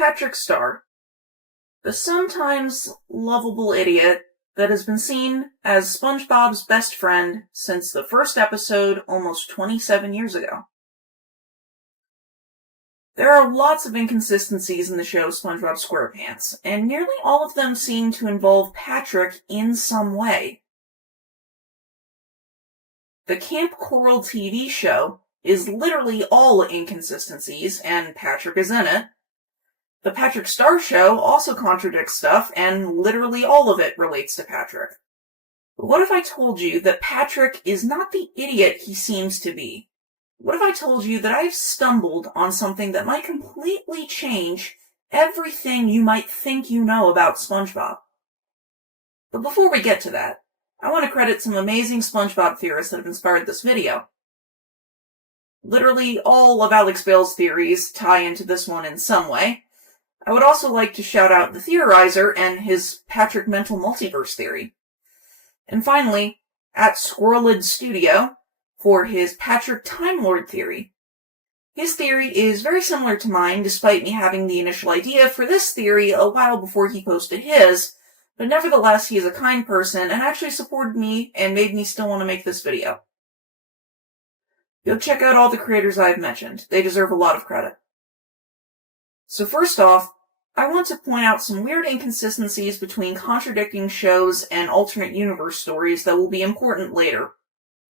Patrick Star, the sometimes lovable idiot that has been seen as SpongeBob's best friend since the first episode almost 27 years ago. There are lots of inconsistencies in the show SpongeBob SquarePants, and nearly all of them seem to involve Patrick in some way. The Camp Coral TV show is literally all inconsistencies, and Patrick is in it. The Patrick Star Show also contradicts stuff, and literally all of it relates to Patrick. But what if I told you that Patrick is not the idiot he seems to be? What if I told you that I've stumbled on something that might completely change everything you might think you know about SpongeBob? But before we get to that, I want to credit some amazing SpongeBob theorists that have inspired this video. Literally all of Alex Bale's theories tie into this one in some way. I would also like to shout out the Theorizer and his Patrick Mental Multiverse theory. And finally, at Squirrelid Studio for his Patrick Time Lord theory. His theory is very similar to mine, despite me having the initial idea for this theory a while before he posted his, but nevertheless he is a kind person and actually supported me and made me still want to make this video. Go check out all the creators I've mentioned. They deserve a lot of credit. So first off, I want to point out some weird inconsistencies between contradicting shows and alternate universe stories that will be important later.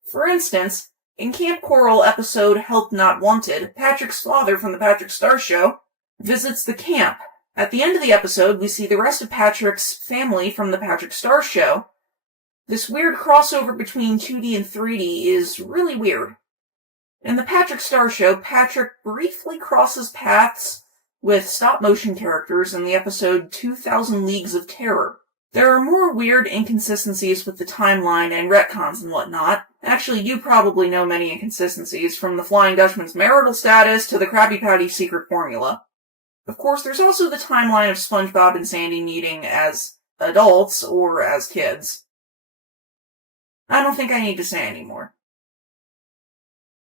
For instance, in Camp Coral episode Help Not Wanted, Patrick's father from the Patrick Star Show visits the camp. At the end of the episode, we see the rest of Patrick's family from the Patrick Star Show. This weird crossover between 2D and 3D is really weird. In the Patrick Star Show, Patrick briefly crosses paths with stop-motion characters in the episode 2000 Leagues of Terror. There are more weird inconsistencies with the timeline and retcons and whatnot. Actually, you probably know many inconsistencies, from the Flying Dutchman's marital status to the Krabby Patty's secret formula. Of course, there's also the timeline of SpongeBob and Sandy meeting as adults or as kids. I don't think I need to say any more.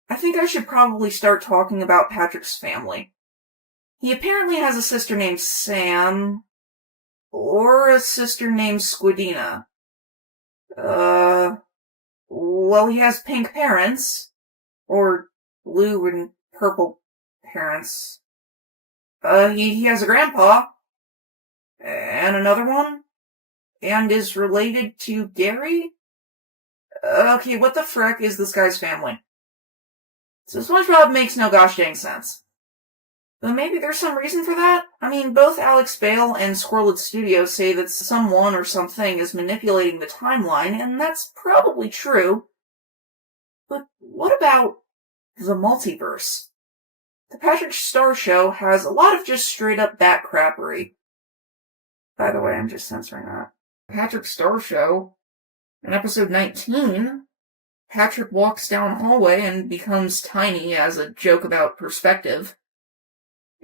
I think I should probably start talking about Patrick's family. He apparently has a sister named Sam, or a sister named Squidina. Well, he has pink parents, or blue and purple parents. He has a grandpa, and another one, and is related to Gary? Okay, what the frick is this guy's family? So SpongeBob makes no gosh dang sense. But maybe there's some reason for that? I mean, both Alex Bale and Squirrelid Studio say that someone or something is manipulating the timeline, and that's probably true. But what about the multiverse? The Patrick Star Show has a lot of just straight-up bat crappery. By the way, I'm just censoring that. Patrick Star Show, in episode 19, Patrick walks down a hallway and becomes tiny as a joke about perspective.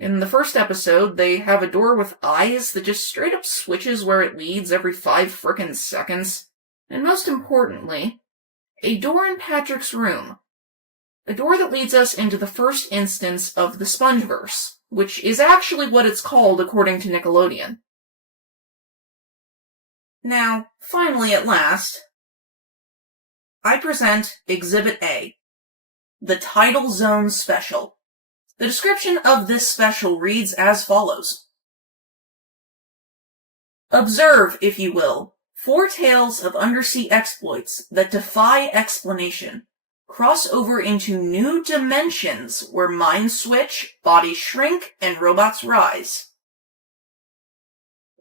In the first episode, they have a door with eyes that just straight up switches where it leads every 5 frickin' seconds. And most importantly, a door in Patrick's room. A door that leads us into the first instance of the Spongeverse, which is actually what it's called according to Nickelodeon. Now, finally at last, I present Exhibit A, the Tidal Zone Special. The description of this special reads as follows. Observe, if you will, 4 tales of undersea exploits that defy explanation, cross over into new dimensions where minds switch, bodies shrink, and robots rise.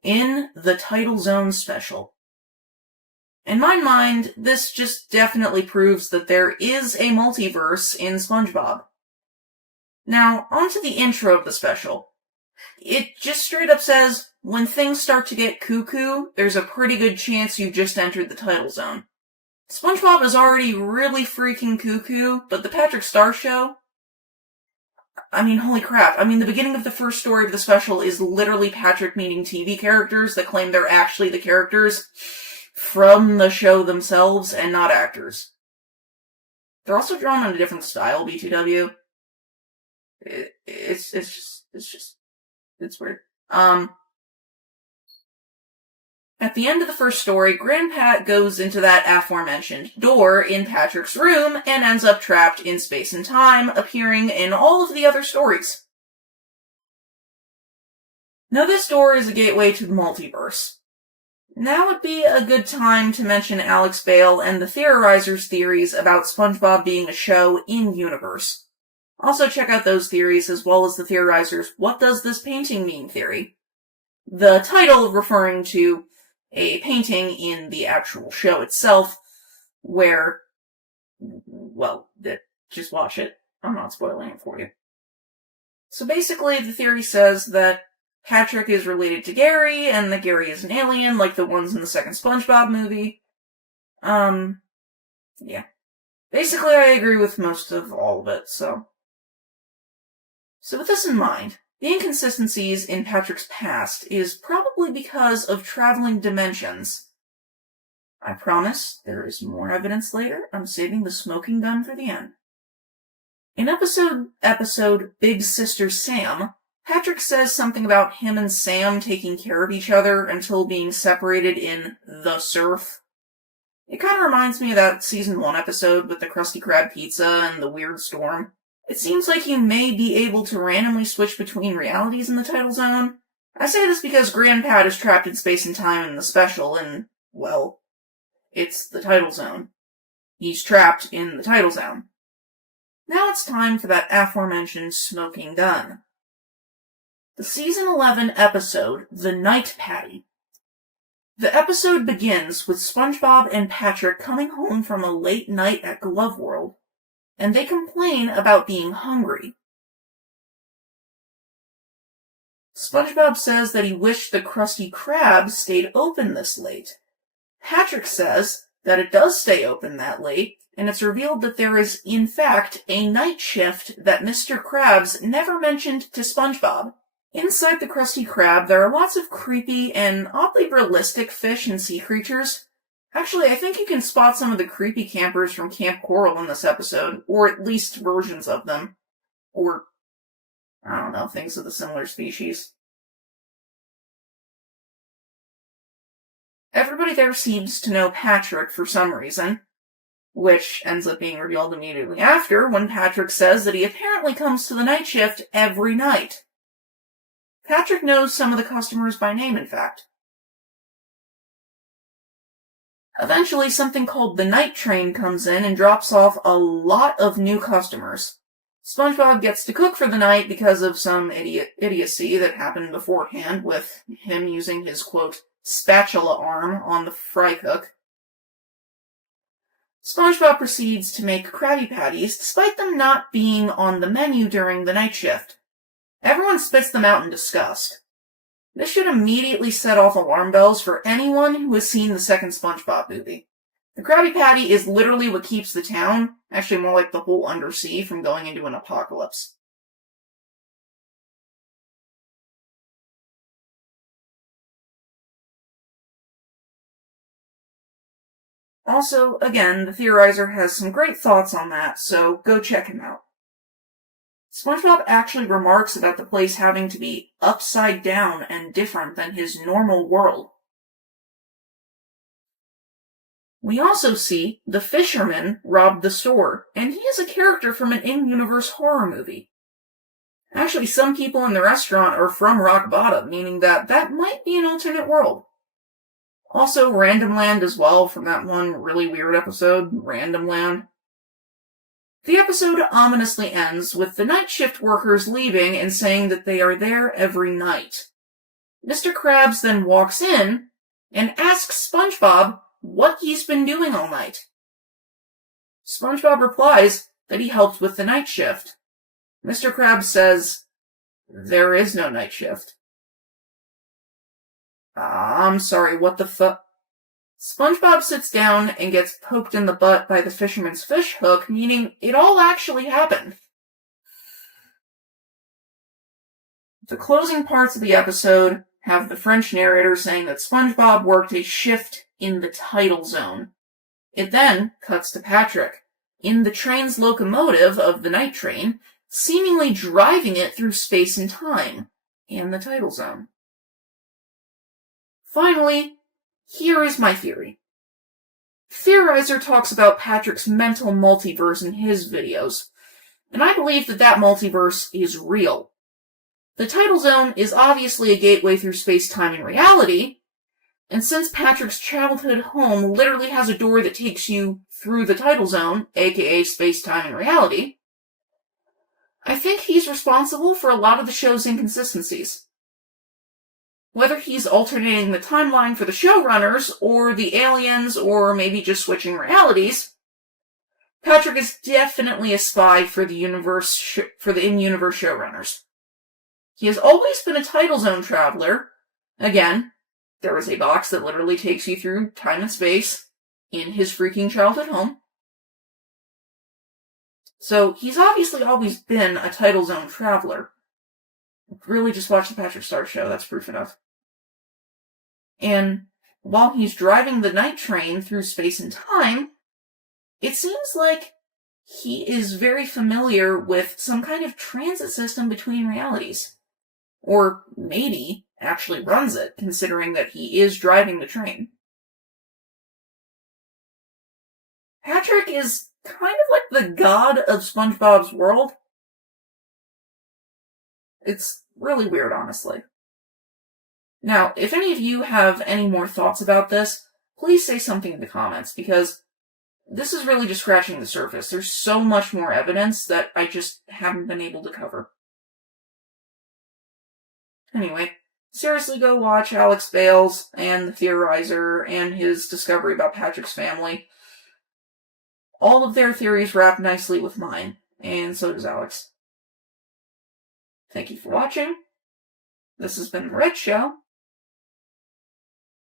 In the Tidal Zone Special. In my mind, this just definitely proves that there is a multiverse in SpongeBob. Now, on to the intro of the special. It just straight up says, when things start to get cuckoo, there's a pretty good chance you've just entered the tidal zone. SpongeBob is already really freaking cuckoo, but the Patrick Star Show? I mean, holy crap. I mean, the beginning of the first story of the special is literally Patrick meeting TV characters that claim they're actually the characters from the show themselves and not actors. They're also drawn in a different style, BTW. It's just It's weird. At the end of the first story, Grandpat goes into that aforementioned door in Patrick's room and ends up trapped in space and time, appearing in all of the other stories. Now this door is a gateway to the multiverse. Now would be a good time to mention Alex Bale and the Theorizer's theories about SpongeBob being a show in-universe. Also check out those theories as well as the Theorizer's What Does This Painting Mean theory. The title referring to a painting in the actual show itself where, well, just watch it. I'm not spoiling it for you. So basically the theory says that Patrick is related to Gary, and that Gary is an alien, like the ones in the second SpongeBob movie. Yeah. Basically, I agree with most of all of it, so. So with this in mind, the inconsistencies in Patrick's past is probably because of traveling dimensions. I promise there is more evidence later. I'm saving the smoking gun for the end. In episode Big Sister Sam, Patrick says something about him and Sam taking care of each other until being separated in the surf. It kind of reminds me of that season 1 episode with the Krusty Krab pizza and the weird storm. It seems like you may be able to randomly switch between realities in the title zone. I say this because Grandpat is trapped in space and time in the special, and, well, it's the title zone. He's trapped in the title zone. Now it's time for that aforementioned smoking gun. The season 11 episode, The Night Patty. The episode begins with SpongeBob and Patrick coming home from a late night at Glove World, and they complain about being hungry. SpongeBob says that he wished the Krusty Krab stayed open this late. Patrick says that it does stay open that late, and it's revealed that there is, in fact, a night shift that Mr. Krabs never mentioned to SpongeBob. Inside the Krusty Krab, there are lots of creepy and oddly realistic fish and sea creatures. Actually, I think you can spot some of the creepy campers from Camp Coral in this episode, or at least versions of them. Or, I don't know, things of the similar species. Everybody there seems to know Patrick for some reason, which ends up being revealed immediately after when Patrick says that he apparently comes to the night shift every night. Patrick knows some of the customers by name, in fact. Eventually, something called the Night Train comes in and drops off a lot of new customers. SpongeBob gets to cook for the night because of some idiocy that happened beforehand with him using his, quote, spatula arm on the fry cook. SpongeBob proceeds to make Krabby Patties despite them not being on the menu during the night shift. Everyone spits them out in disgust. This should immediately set off alarm bells for anyone who has seen the second SpongeBob movie. The Krabby Patty is literally what keeps the town, actually more like the whole undersea, from going into an apocalypse. Also, again, the Theorizer has some great thoughts on that, so go check him out. SpongeBob actually remarks about the place having to be upside down and different than his normal world. We also see the fisherman rob the store, and he is a character from an in-universe horror movie. Actually, some people in the restaurant are from Rock Bottom, meaning that might be an alternate world. Also, Random Land as well, from that one really weird episode, Random Land. The episode ominously ends with the night shift workers leaving and saying that they are there every night. Mr. Krabs then walks in and asks SpongeBob what he's been doing all night. SpongeBob replies that he helped with the night shift. Mr. Krabs says, "There is no night shift." I'm sorry, what the fuck? SpongeBob sits down and gets poked in the butt by the fisherman's fish hook, meaning it all actually happened. The closing parts of the episode have the French narrator saying that SpongeBob worked a shift in the tidal zone. It then cuts to Patrick, in the train's locomotive of the night train, seemingly driving it through space and time. and the Tidal Zone. Finally, here is my theory. Theorizer talks about Patrick's mental multiverse in his videos, and I believe that multiverse is real. The Tidal Zone is obviously a gateway through space-time and reality, and since Patrick's childhood home literally has a door that takes you through the Tidal Zone, aka space-time and reality, I think he's responsible for a lot of the show's inconsistencies. Whether he's alternating the timeline for the showrunners, or the aliens, or maybe just switching realities, Patrick is definitely a spy for the in-universe showrunners. He has always been a Tidal Zone traveler. Again, there is a box that literally takes you through time and space in his freaking childhood home. So he's obviously always been a Tidal Zone traveler. Really, just watch the Patrick Star Show, that's proof enough. And while he's driving the night train through space and time, it seems like he is very familiar with some kind of transit system between realities. Or maybe actually runs it, considering that he is driving the train. Patrick is kind of like the god of SpongeBob's world. It's really weird, honestly. Now, if any of you have any more thoughts about this, please say something in the comments, because this is really just scratching the surface. There's so much more evidence that I just haven't been able to cover. Anyway, seriously go watch Alex Bales and the Theorizer and his discovery about Patrick's family. All of their theories wrap nicely with mine, and so does Alex. Thank you for watching. This has been The Red Show,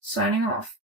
signing off.